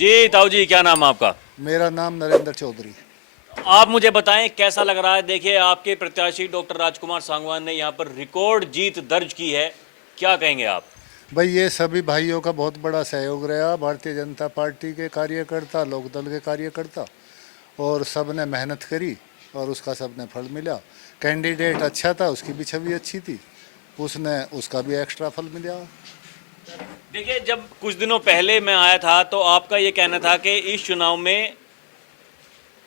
जी ताऊ जी, क्या नाम है आपका? मेरा नाम नरेंद्र चौधरी। आप मुझे बताएं कैसा लग रहा है। देखिए, आपके प्रत्याशी डॉक्टर राजकुमार सांगवान ने यहाँ पर रिकॉर्ड जीत दर्ज की है, क्या कहेंगे आप? भाई ये सभी भाइयों का बहुत बड़ा सहयोग रहा, भारतीय जनता पार्टी के कार्यकर्ता, लोकदल के कार्यकर्ता, और सब ने मेहनत करी और उसका सब ने फल मिला। कैंडिडेट अच्छा था, उसकी भी छवि अच्छी थी, उसने उसका भी एक्स्ट्रा फल मिला। देखिए, जब कुछ दिनों पहले मैं आया था तो आपका ये कहना था कि इस चुनाव में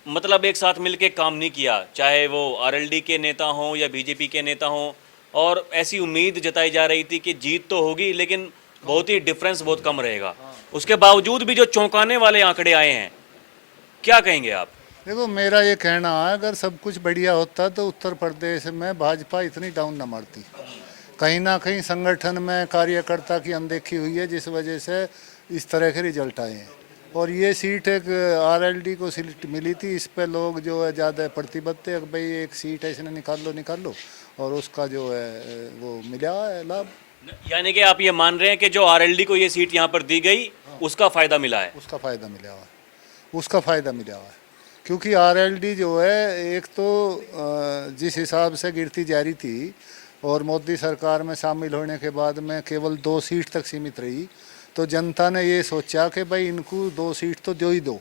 मतलब एक साथ मिलके काम नहीं किया, चाहे वो आरएलडी के नेता हों या बीजेपी के नेता हों, और ऐसी उम्मीद जताई जा रही थी कि जीत तो होगी लेकिन बहुत ही डिफरेंस बहुत कम रहेगा। उसके बावजूद भी जो चौंकाने वाले आंकड़े आए हैं, क्या कहेंगे आप? देखो, मेरा ये कहना है, अगर सब कुछ बढ़िया होता तो उत्तर प्रदेश में भाजपा इतनी डाउन न मारती। कहीं ना कहीं संगठन में कार्यकर्ता की अनदेखी हुई है, जिस वजह से इस तरह के रिजल्ट आए हैं। और ये सीट एक आरएलडी को सीट मिली थी, इस पे लोग जो है ज़्यादा प्रतिबद्ध थे कि भाई एक सीट है, इसने निकाल लो, और उसका जो है वो मिला है लाभ। यानी कि आप ये मान रहे हैं कि जो आरएलडी को ये सीट यहाँ पर दी गई, उसका फायदा मिला है? उसका फ़ायदा मिला हुआ है, उसका फ़ायदा मिला हुआ है। क्योंकि आरएलडी जो है, एक तो जिस हिसाब से गिरती जा रही थी और मोदी सरकार में शामिल होने के बाद में केवल 2 सीट तक सीमित रही, तो जनता ने ये सोचा कि भाई इनको 2 सीट तो दो ही दो,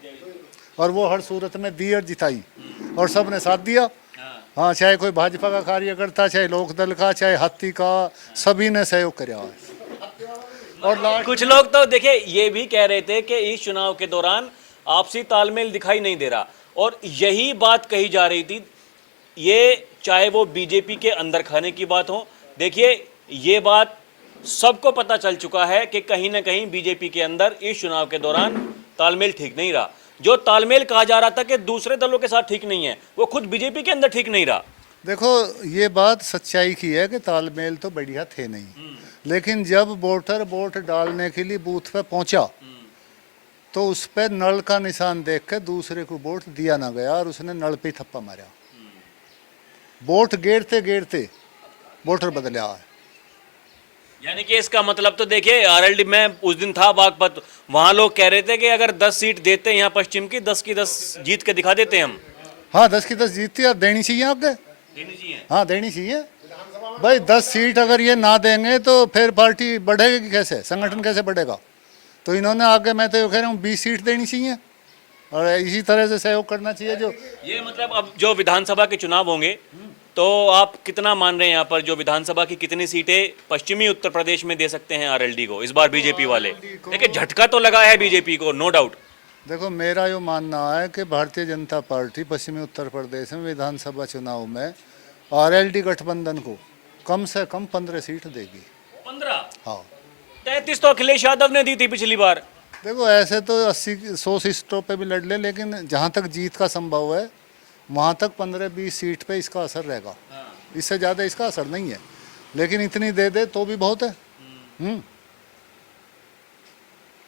और वो हर सूरत में दी और जिताई, और सब ने साथ दिया। हाँ, चाहे कोई भाजपा का कार्यकर्ता, चाहे लोकदल का, चाहे हाथी का, सभी ने सहयोग किया है। और लास्ट कुछ लोग तो देखिए ये भी कह रहे थे कि इस चुनाव के दौरान आपसी तालमेल दिखाई नहीं दे रहा, और यही बात कही जा रही थी। ये चाहे वो बीजेपी के अंदर खाने की बात हो, देखिए ये बात सबको पता चल चुका है कि कहीं ना कहीं बीजेपी के अंदर इस चुनाव के दौरान तालमेल ठीक नहीं रहा। जो तालमेल कहा जा रहा था कि दूसरे दलों के साथ ठीक नहीं है, वो खुद बीजेपी के अंदर ठीक नहीं रहा। देखो, ये बात सच्चाई की है कि तालमेल तो बढ़िया थे नहीं, लेकिन जब वोटर वोट डालने के लिए बूथ पे पहुंचा तो उस पर नल का निशान देख के दूसरे को वोट दिया ना गया, और उसने नल पे ही थप्पा मारा। वोट गिरते गिरते वोटर बदला है। यानी कि इसका मतलब तो देखिए, आरएलडी में उस दिन था बागपत, वहां लोग कह रहे थे कि अगर 10 सीट देते यहाँ पश्चिम की, 10 की 10 जीत के दिखा देते हम। हाँ, 10 की 10 जीतती है, देनी चाहिए आगे। देनी चाहिए। हाँ, देनी चाहिए भाई। 10 सीट अगर ये ना देंगे तो फिर पार्टी बढ़ेगी कैसे, संगठन कैसे बढ़ेगा? तो इन्होंने आगे, मैं तो ये कह रहा हूँ, 20 सीट देनी चाहिए और इसी तरह से सहयोग करना चाहिए। जो ये मतलब अब जो विधानसभा के चुनाव होंगे, तो आप कितना मान रहे हैं यहाँ पर जो विधानसभा की कितनी सीटें पश्चिमी उत्तर प्रदेश में दे सकते हैं आरएलडी को इस बार बीजेपी वाले? देखिए, झटका तो लगा है बीजेपी को, नो डाउट। देखो, मेरा यो मानना है कि भारतीय जनता पार्टी पश्चिमी उत्तर प्रदेश में विधानसभा चुनाव में आरएलडी गठबंधन को कम से कम 15 सीट देगी। 15? हाँ, 33 तो अखिलेश यादव ने दी थी पिछली बार। देखो ऐसे तो 80-100 सीटों पे भी लड़ ले, लेकिन जहाँ तक जीत का संभव है वहाँ तक 15-20 सीट पे इसका असर रहेगा। इससे ज़्यादा इसका असर नहीं है, लेकिन इतनी दे दे तो भी बहुत है।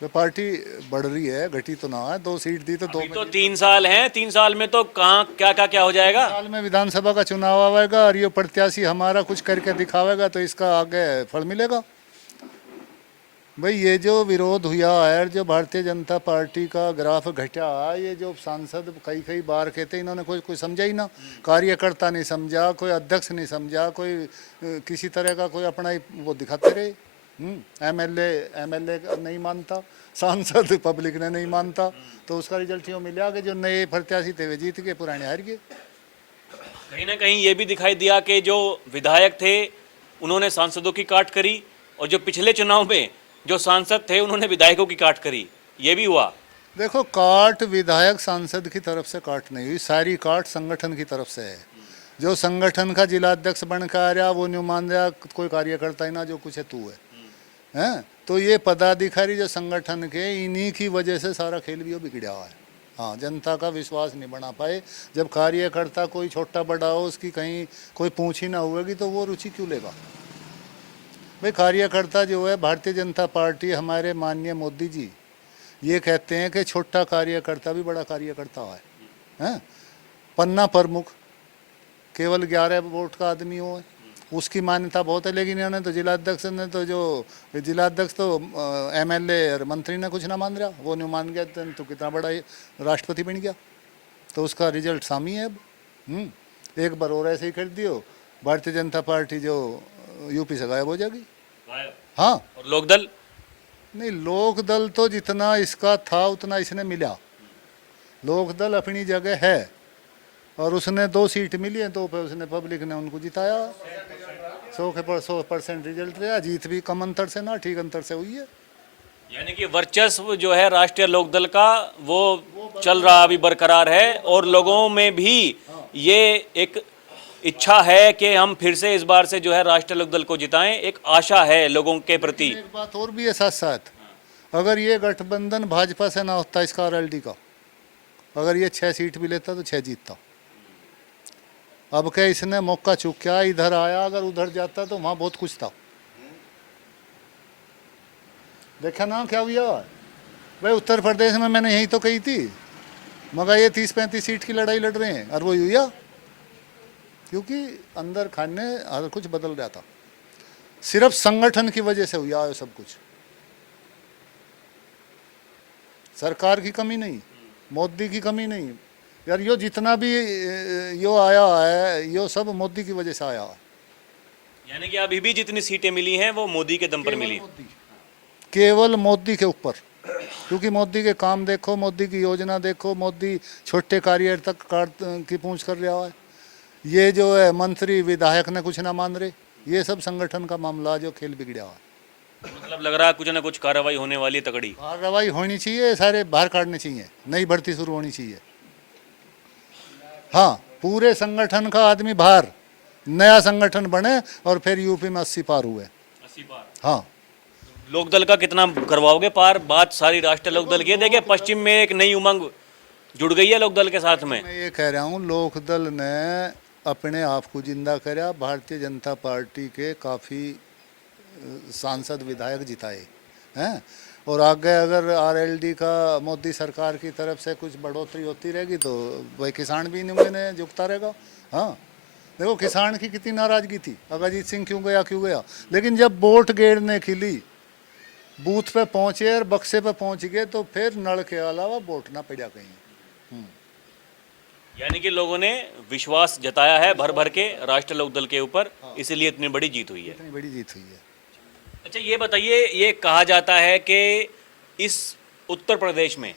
तो पार्टी बढ़ रही है, घटी तो ना है। 2 सीट दी तो 2 अभी में। तो 3 साल हैं, 3 साल में तो कहाँ क्या क्या क्या हो जाएगा। साल में विधानसभा का चुनाव आएगा और ये प्रत्याशी हमारा कुछ करके दिखावेगा तो इसका आगे फल मिलेगा। भाई, ये जो विरोध हुआ है, जो भारतीय जनता पार्टी का ग्राफ घटा, ये जो सांसद कई कई बार कहते इन्होंने कोई समझा ही ना। कार्यकर्ता नहीं समझा, कोई अध्यक्ष नहीं समझा, कोई किसी तरह का कोई अपना वो दिखाते रहे। एमएलए नहीं मानता, सांसद पब्लिक ने नहीं मानता, तो उसका रिजल्ट यूँ मिला कि जो नए प्रत्याशी थे वे जीत गए, पुराने हार गए। कहीं ना कहीं ये भी दिखाई दिया कि जो विधायक थे उन्होंने सांसदों की काट करी, और जो पिछले चुनाव में जो सांसद थे उन्होंने विधायकों की काट करी, ये भी हुआ। देखो, काट विधायक सांसद की तरफ से काट नहीं हुई, सारी काट संगठन की तरफ से है। जो संगठन का जिला अध्यक्ष बन के आ रहा, वो न्यू मान रहा कोई कार्यकर्ता ही ना, जो कुछ है तू है, हैं? तो ये पदाधिकारी जो संगठन के, इन्हीं की वजह से सारा खेल भी बिगड़ा हुआ है। हाँ, जनता का विश्वास नहीं बना पाए। जब कार्यकर्ता कोई छोटा बड़ा हो, उसकी कहीं कोई पूछ ही ना हुएगी तो वो रुचि क्यों लेगा? भाई, कार्यकर्ता जो है, भारतीय जनता पार्टी, हमारे माननीय मोदी जी ये कहते हैं कि छोटा कार्यकर्ता भी बड़ा कार्यकर्ता है, हैं? पन्ना प्रमुख केवल 11 वोट का आदमी हो, उसकी मान्यता बहुत है, लेकिन इन्होंने तो जिलाध्यक्ष ने तो जो जिलाध्यक्ष तो एमएलए और मंत्री ने कुछ ना मान रहा, वो नहीं मान गया तो कितना बड़ा राष्ट्रपति बन गया। तो उसका रिजल्ट सामी है अब। एक बार और ऐसे ही कर दियो, भारतीय जनता पार्टी जो यूपी से गायब हो जाएगी। हाँ, और लोकदल? नहीं, लोकदल तो जितना इसका था उतना इसने मिला। लोकदल अपनी जगह है और उसने 2 सीट मिली है, तो उसने पब्लिक ने उनको जिताया। 100% रिजल्ट रहा, जीत भी कम अंतर से ना ठीक अंतर से हुई है। यानी कि वर्चस्व जो है राष्ट्रीय लोकदल का वो चल रहा अभी बरकरार है, और लोगों में भी ये एक इच्छा है कि हम फिर से इस बार से जो है राष्ट्रीय लोकदल को जिताएं, एक आशा है लोगों के प्रति। एक बात और भी है साथ साथ, अगर ये गठबंधन भाजपा से ना होता इसका आरएलडी का, अगर ये 6 सीट भी लेता तो 6 जीतता। अब क्या इसने मौका चूक क्या इधर आया, अगर उधर जाता तो वहां बहुत कुछ था। देखा ना क्या हुआ भाई, उत्तर प्रदेश में मैंने यही तो कही थी, मगर ये 30-35 सीट की लड़ाई लड़ रहे हैं और वो हुआ क्योंकि अंदर खाने हर कुछ बदल रहा था। सिर्फ संगठन की वजह से हुआ है सब कुछ, सरकार की कमी नहीं, मोदी की कमी नहीं यार। यो जितना भी यो आया है यो सब मोदी की वजह से आया है। यानी कि अभी भी जितनी सीटें मिली हैं वो मोदी के दम पर मिली। केवल मोदी के ऊपर, क्योंकि मोदी के काम देखो, मोदी की योजना देखो, मोदी छोटे कार्य तक की पूंछ कर रहा है। ये जो है मंत्री विधायक ने कुछ ना मान रहे, ये सब संगठन का मामला जो खेल बिगड़ा है। मतलब लग रहा है कुछ ना कुछ कार्रवाई होने वाली है तगड़ी। कार्रवाई होनी चाहिए, सारे बाहर काटने चाहिए, नई भर्ती शुरू होनी चाहिए। हाँ, पूरे संगठन का आदमी बाहर, नया संगठन बने और फिर यूपी में 80 पार हुए। 80 पार? हाँ। लोकदल का कितना करवाओगे पार? बात सारी राष्ट्रीय लोकदल की है। देखिए पश्चिम में एक नई उमंग जुड़ गई है लोकदल के साथ में। मैं ये कह रहा हूँ, लोकदल ने अपने आप को जिंदा करा, भारतीय जनता पार्टी के काफ़ी सांसद विधायक जिताए हैं, और आगे अगर आरएलडी का मोदी सरकार की तरफ से कुछ बढ़ोतरी होती रहेगी तो भाई किसान भी इनमें झुकता रहेगा। हाँ, देखो किसान की कितनी नाराजगी थी, अजीत सिंह क्यों गया, लेकिन जब वोट गिरने खिली, बूथ पे पहुंचे और बक्से पे पहुंच गए तो फिर नल के अलावा वोट ना पड़ा कहीं। यानी कि लोगों ने विश्वास जताया है भर भर के राष्ट्रीय लोकदल के ऊपर, इसीलिए इतनी बड़ी जीत हुई है। इतनी बड़ी जीत हुई है। अच्छा ये बताइए, ये कहा जाता है कि इस उत्तर प्रदेश में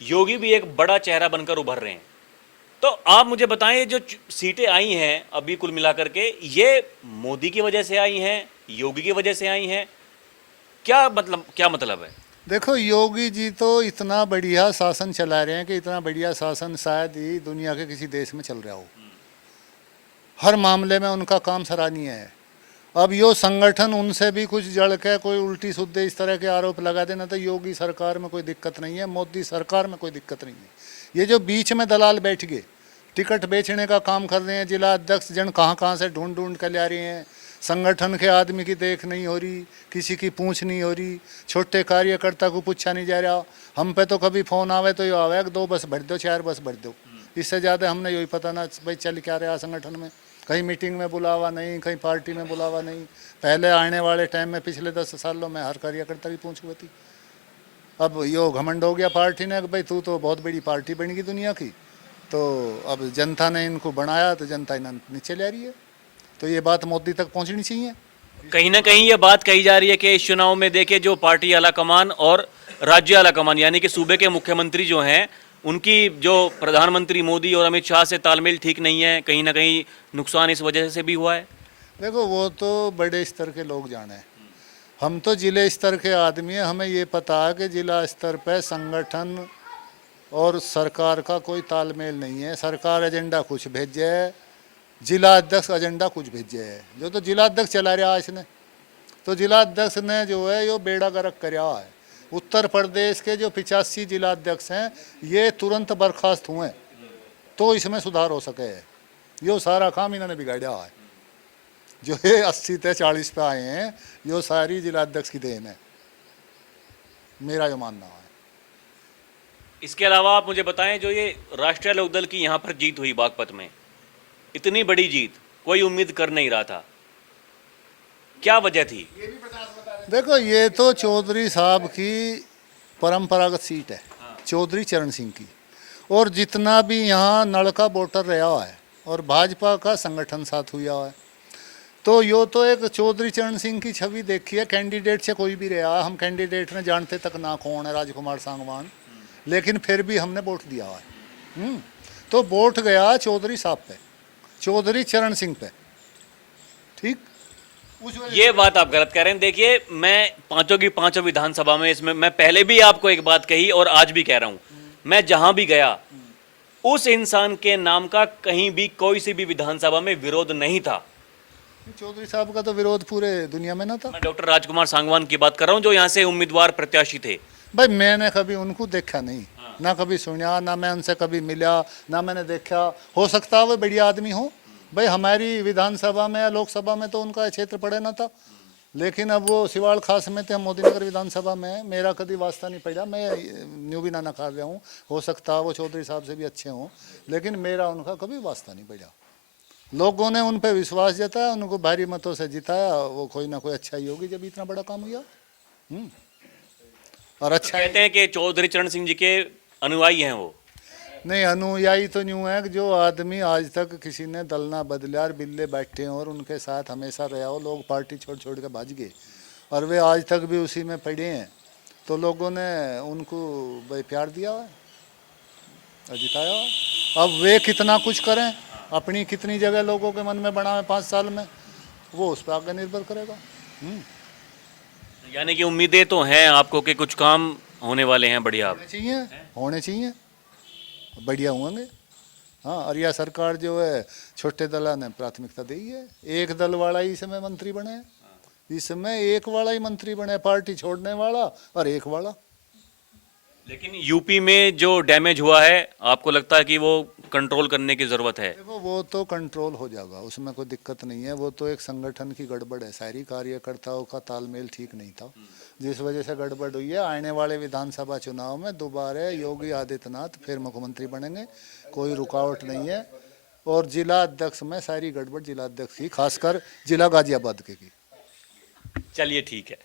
योगी भी एक बड़ा चेहरा बनकर उभर रहे हैं, तो आप मुझे बताएं जो सीटें आई हैं अभी कुल मिलाकर के, ये मोदी की वजह से आई हैं, योगी की वजह से आई हैं, क्या मतलब है? देखो, योगी जी तो इतना बढ़िया शासन चला रहे हैं कि इतना बढ़िया शासन शायद ही दुनिया के किसी देश में चल रहा हो। हर मामले में उनका काम सराहनीय है। अब यो संगठन उनसे भी कुछ जड़ के कोई उल्टी सुद्धे इस तरह के आरोप लगा देना, तो योगी सरकार में कोई दिक्कत नहीं है, मोदी सरकार में कोई दिक्कत नहीं है। ये जो बीच में दलाल बैठ गए, टिकट बेचने का काम कर रहे हैं, जिला अध्यक्ष जन कहाँ से ढूंढ के ला रहे हैं, संगठन के आदमी की देख नहीं हो रही, किसी की पूछ नहीं हो रही, छोटे कार्यकर्ता को पूछा नहीं जा रहा। हम पे तो कभी फोन आवे तो ये आवे 2 बस भर दो, 4 बस भर दो, इससे ज़्यादा हमने यही पता ना भाई चल क्या रहा संगठन में। कहीं मीटिंग में बुलावा नहीं, कहीं पार्टी में बुलावा नहीं। पहले आने वाले टाइम में पिछले 10 सालों में हर कार्यकर्ता की पूछ हुई थी। अब यो घमंड हो गया पार्टी ने कि भाई तू तो बहुत बड़ी पार्टी बन गई दुनिया की, तो अब जनता ने इनको बनाया तो जनता इन्हें नीचे ले रही है, तो ये बात मोदी तक पहुंचनी चाहिए। कहीं ना कहीं ये बात कही जा रही है कि इस चुनाव में देखिए जो पार्टी आला कमान और राज्य आला कमान यानी कि सूबे के मुख्यमंत्री जो हैं, उनकी जो प्रधानमंत्री मोदी और अमित शाह से तालमेल ठीक नहीं है, कहीं ना कहीं नुकसान इस वजह से भी हुआ है। देखो, वो तो बड़े स्तर के लोग जाने, हम तो जिले स्तर के आदमी हैं। हमें ये पता है कि जिला स्तर पर संगठन और सरकार का कोई तालमेल नहीं है। सरकार एजेंडा कुछ भेजे है, जिला अध्यक्ष एजेंडा कुछ भेजे है। जो तो जिला अध्यक्ष चला रहा है इसने, तो जिला अध्यक्ष ने जो है यो बेड़ा गर्क कराया है। उत्तर प्रदेश के जो 85 जिला अध्यक्ष हैं ये तुरंत बर्खास्त हुए तो इसमें सुधार हो सके है। यो सारा काम इन्होंने बिगाड़ा है। जो ये 80 से 40 पे आए हैं यो सारी जिला अध्यक्ष की देन है, मेरा यो मानना है। इसके अलावा आप मुझे बताएं, जो ये राष्ट्रीय लोकदल की यहाँ पर जीत हुई बागपत में, इतनी बड़ी जीत कोई उम्मीद कर नहीं रहा था, क्या वजह थी? देखो ये तो चौधरी साहब की परंपरागत सीट है, चौधरी चरण सिंह की। और जितना भी यहाँ नल का वोटर रहा हुआ है और भाजपा का संगठन साथ हुआ है, तो यो तो एक चौधरी चरण सिंह की छवि देखी है। कैंडिडेट से कोई भी रहा, हम कैंडिडेट ने जानते तक ना कौन है, राजकुमार सांगवान, लेकिन फिर भी हमने वोट दिया हुआ है। तो वोट गया चौधरी साहब पे, चौधरी चरण सिंह पे, ठीक। उस वजह ये बात आप गलत कह रहे हैं। देखिए, मैं पांचों की पांचों विधानसभा में, इसमें मैं पहले भी आपको एक बात कही और आज भी कह रहा हूं, मैं जहां भी गया उस इंसान के नाम का कहीं भी कोई सी भी विधानसभा में विरोध नहीं था। चौधरी साहब का तो विरोध पूरे दुनिया में ना था। मैं डॉक्टर राजकुमार सांगवान की बात कर रहा हूं, जो यहां से उम्मीदवार प्रत्याशी थे। भाई मैंने कभी उनको देखा नहीं, ना कभी सुना, ना मैं उनसे कभी मिला, ना मैंने देखा। हो सकता है वो बढ़िया आदमी हो, भाई हमारी विधानसभा में या लोकसभा में तो उनका क्षेत्र पड़े ना था, लेकिन अब वो सिवाड़ खास में थे, हम मोदीनगर विधानसभा में, मेरा कभी वास्ता नहीं पड़ा। मैं न्यू भी ना कर रहा हूँ, हो सकता है वो चौधरी साहब से भी अच्छे हों, लेकिन मेरा उनका कभी वास्ता नहीं पड़ा। लोगों ने उन पर विश्वास जताया, उनको भारी मतों से जिताया, वो कोई ना कोई अच्छा ही होगी जब इतना बड़ा काम हुआ। और अच्छा कहते हैं कि चौधरी चरण सिंह जी के अनुयायी हैं वो। नहीं, अनुयायी तो न्यू है कि जो आदमी आज तक किसी ने दल ना बदला और बिल्ले बैठे हों और उनके साथ हमेशा रहा हो, लोग पार्टी छोड़ छोड़ के भाज गए और वे आज तक भी उसी में पड़े हैं, तो लोगों ने उनको भाई प्यार दिया है और जिताया है। अब वे कितना कुछ करें, अपनी कितनी जगह लोगों के मन में बनाए 5 साल में, वो उस पर आगे निर्भर करेगा। यानी कि उम्मीदें तो हैं आपको कि कुछ काम होने वाले हैं बढ़िया। होने चाहिए, बढ़िया होंगे। हाँ, और यह सरकार जो है छोटे दल ने प्राथमिकता दी है। एक दल वाला ही इसमें मंत्री बने, इसमें एक वाला ही मंत्री बने, पार्टी छोड़ने वाला और एक वाला। लेकिन यूपी में जो डैमेज हुआ है, आपको लगता है कि वो कंट्रोल करने की जरूरत है? देखो वो तो कंट्रोल हो जाएगा, उसमें कोई दिक्कत नहीं है। वो तो एक संगठन की गड़बड़ है, सारी कार्यकर्ताओं का तालमेल ठीक नहीं था, जिस वजह से गड़बड़ हुई है। आने वाले विधानसभा चुनाव में दोबारा योगी आदित्यनाथ फिर मुख्यमंत्री बनेंगे, कोई रुकावट नहीं है। और जिला अध्यक्ष में सारी गड़बड़ जिला अध्यक्ष की, खासकर जिला गाजियाबाद की। चलिए ठीक है।